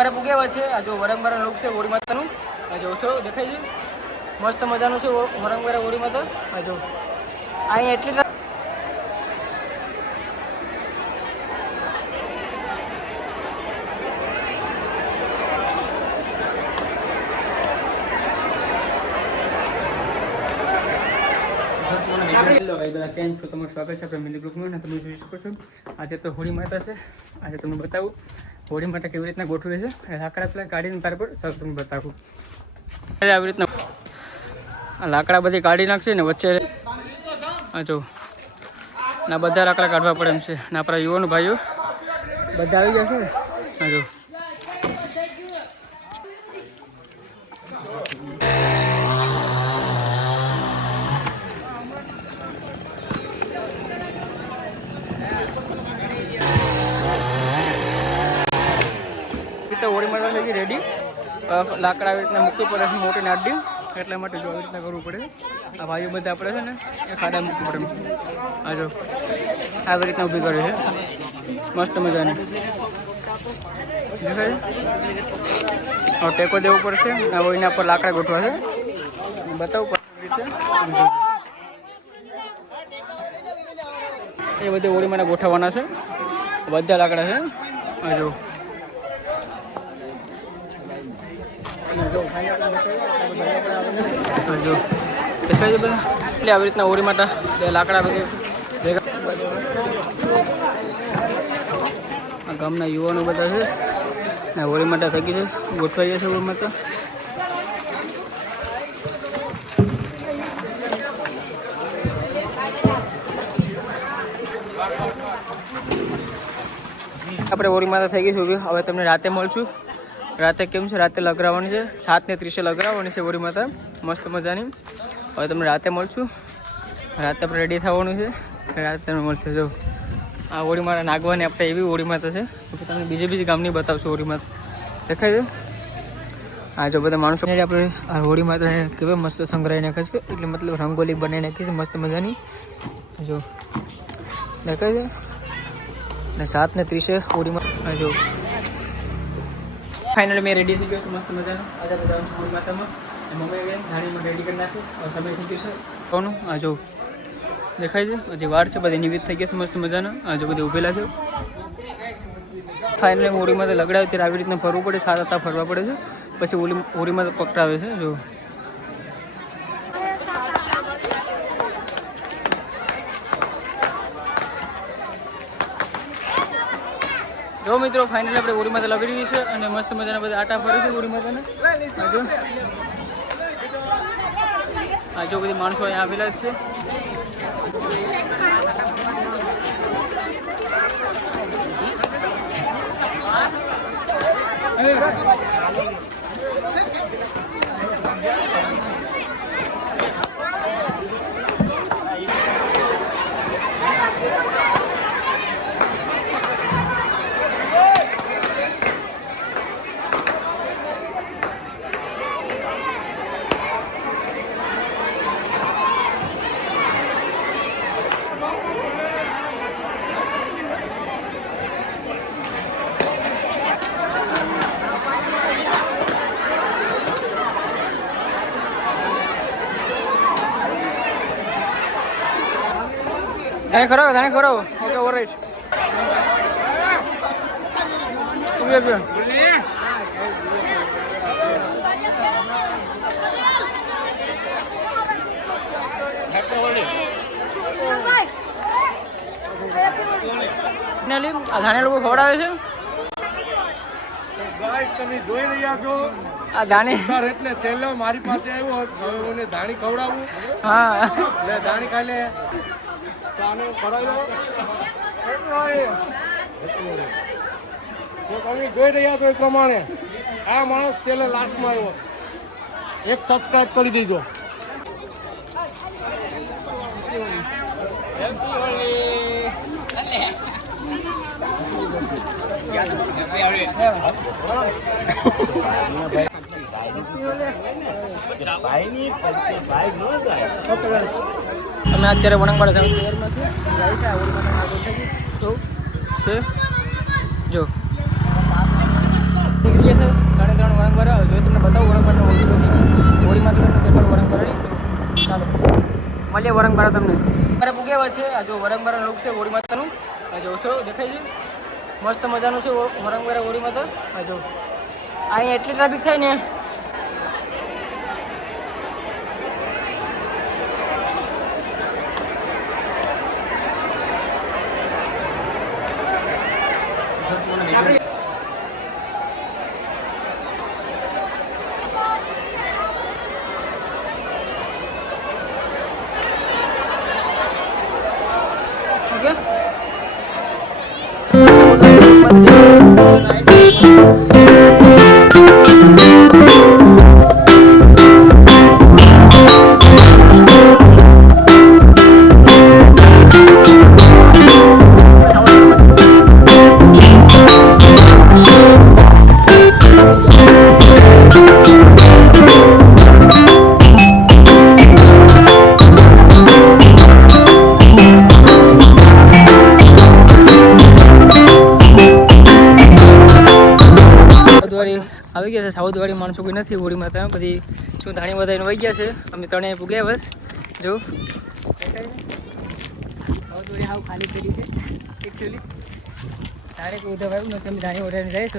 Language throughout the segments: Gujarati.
મારે પૂગ્યા છે આ જો વરંગવાળા લોક છે હોળી માતાનું આ જોશો દેખાય છે મસ્ત મજાનું છે વરંગવાળા હોળી માતા આ જો અહીં એટલી કેમ છો તમારું સ્વાગત છે આપણે મિની બ્લોગમાં અને તમે જોઈ શકો છો આજે તો હોળી માતા છે આજે તમને બતાવું હોળી માટે કેવી રીતના ગોઠવે છે લાકડા પેલા કાઢીને તાર પર ચાલો તમને બતાવું આવી રીતના લાકડા બધી કાઢી નાખશે ને વચ્ચે આ જો ના બધા લાકડા કાઢવા પડે એમ છે ને આપણા યુવાનો ભાઈઓ બધા આવી જશે ને આ જો હોળી માતા થઈ ગઈ રેડી લાકડા આવી રીતના મૂકવી પડે છે મોટી નાડી એટલા માટે જો આવી રીતના કરવું પડે આ ભાઈઓ બધા આપણે છે ને એ ખાડા મૂકવું પડે આ જો આવી રીતના ઊભી કરે છે મસ્ત મજાની દેખાય હવે ટેકો દેવું પડશે હવે એના પર લાકડા ગોઠવા છે બતાવવું પડશે એ બધી હોળી માટે ગોઠવવાના છે બધા લાકડા છે આ જો જો એટલે આવી રીતના હોળી માટે બે લાકડા ભેગા ગામના યુવાનો બધા છે ને હોળી માટે થકી છે ગોઠવાઈ છે હોળી માટે આપણે હોળી માતા થઈ ગઈ છે હવે તમને રાતે મળશું રાતે કેમ છે રાતે લગરાવવાની છે 7:30 લગરાવવાની છે હોળી માતા મસ્ત મજાની હવે તમને રાતે મળશું રાતે આપણે રેડી થવાનું છે રાતે તમને મળશે જો આ હોળી માતા નાગવાની આપણે એવી હોળી માતા છે તમને બીજી ગામની બતાવશું હોળી માતા દેખાય છે આ જો બધા માણસો આપણે આ હોળી માતા કેવા મસ્ત સંગ્રહી નાખે છે એટલે મતલબ રંગોલી બનાવી નાખી છે મસ્ત મજાની જો દેખાય છે ને 7:30 હોળી માતા જો ફાઇનલી મેં રેડી થઈ ગયો છું મસ્ત મજાનો આજે બધા હોળી માતામાં મમ્મી બેન ધાણીમાં રેડી કરી નાખ્યું સમય થઈ ગયો છે કોનું આ જો દેખાય છે હજી વાર છે બધી નિવેદ થઈ ગયા છે મસ્ત મજાના આ જો બધે ઊભેલા છે ફાઇનલી હોળી માતા લગડાવે ત્યારે આવી રીતના ફરવું પડે સારા ફરવા પડે છે પછી હોળી માતા પકડાવે છે જો જો મિત્રો ફાઇનલી આપણે હોળી માતા લગડી છે અને મસ્ત મજાના બધા આટા ફરે છે હોળી માતાને આ જો બધી માણસો અહીંયા આવેલા છે ધાણે ખરો ઓકે ઓલરાઈટ ધાણે લોકો ખવડાવે છે તમે જોઈ રહ્યા છો આ ધાણી એટલે છેલ્લો મારી પાસે આવ્યો હવે મને ધાણી ખવડાવું હા એટલે ધાણી ખાઈ લે તમે જોઈ રહ્યા છો એ પ્રમાણે આ માણસ છેલ્લે લાસ્ટમાં આવ્યો એક સબસ્ક્રાઇબ કરી દેજો અમે અત્યારે વણંગવાડા શહેરમાં છે જો નીકળી જશે 3 વરંગવાળા. જો તમને બતાવું વરંગવાળા હોળીમાં તમને દેખાડું વરંગવાળા. ચાલો મળીએ વરંગવાળા તમને. મારે પૂગ્યા છે. આ જો વરંગવાળા લુક છે હોળી માતાનું. આ જોશો દેખાય છે મસ્ત મજાનું છે વરંગવાળા હોળી માતા. આ જો અહીંયા એટલી ટ્રાફિક થાય ને. ઓકે આવી ગયા છે. સાઉથવાળી માણસો કોઈ નથી હોળી માતા. બધી શું ધાણી વધારીને વહી ગયા છે. અમે ત્રણેય પૂગ્યા બસ. જો સાઉથવાળી હાવ ખાલી કરી છે એકચ્યુઅલી. ડાયરેક્ટ ઉઠાવ આવ્યું નથી. અમે ધાણી વધારીને જાય છે.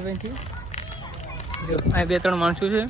જો અહીં 2-3 માણસો છે.